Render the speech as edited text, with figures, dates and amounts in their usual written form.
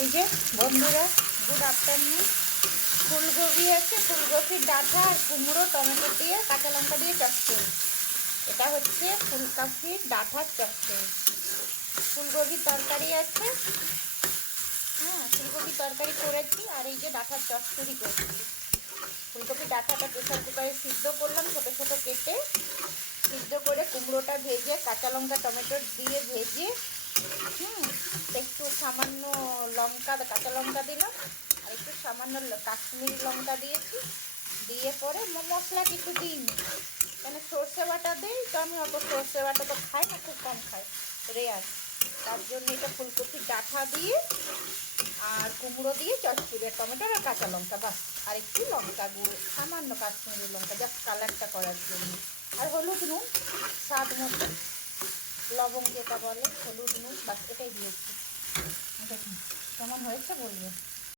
এই যে বন্ধুরা, গুড আফটারনুন। ফুলকপি আছে, ফুলকপির ডাঁটা আর কুমড়ো টমেটো দিয়ে কাঁচা লঙ্কা দিয়ে চচ্চড়ি। এটা হচ্ছে ফুলকপির ডাঁটার চচ্চড়ি। ফুলকপির তরকারি আছে, হ্যাঁ ফুলকপির তরকারি করেছি, আর এই যে ডাঁটার চচ্চড়ি করছি। ফুলকপির ডাঁটাটা প্রেসার কুকারে সিদ্ধ করলাম ছোটো ছোটো কেটে, সিদ্ধ করে কুমড়োটা ভেজে কাঁচা লঙ্কা টমেটো দিয়ে ভেজে একটু সামান্য লঙ্কা, কাঁচা লঙ্কা দিলাম, আর একটু সামান্য কাশ্মীরি লঙ্কা দিয়েছি। দিয়ে পরে মশলা কিছু দিইনি, মানে সর্ষে বাটা দিই, তো আমি অত সর্ষে বাটা তো খাই না, খুব কম খাই, রেয়ার। তার জন্য এটা ফুলকপির ডাঁটা দিয়ে আর কুমড়ো দিয়ে চচ্চড়ি, আর টমেটো আর কাঁচা লঙ্কা, বাস। আর একটু লঙ্কা গুঁড়ো, সামান্য কাশ্মীরি লঙ্কা, জাস্ট কালারটা করার জন্য। আর হলুদ নুন স্বাদ মতো, লবঙ্গ যেটা বলে, হলুদ নুন, বাস এটাই দিয়েছি। দেখুন কেমন হয়েছে বলবেন।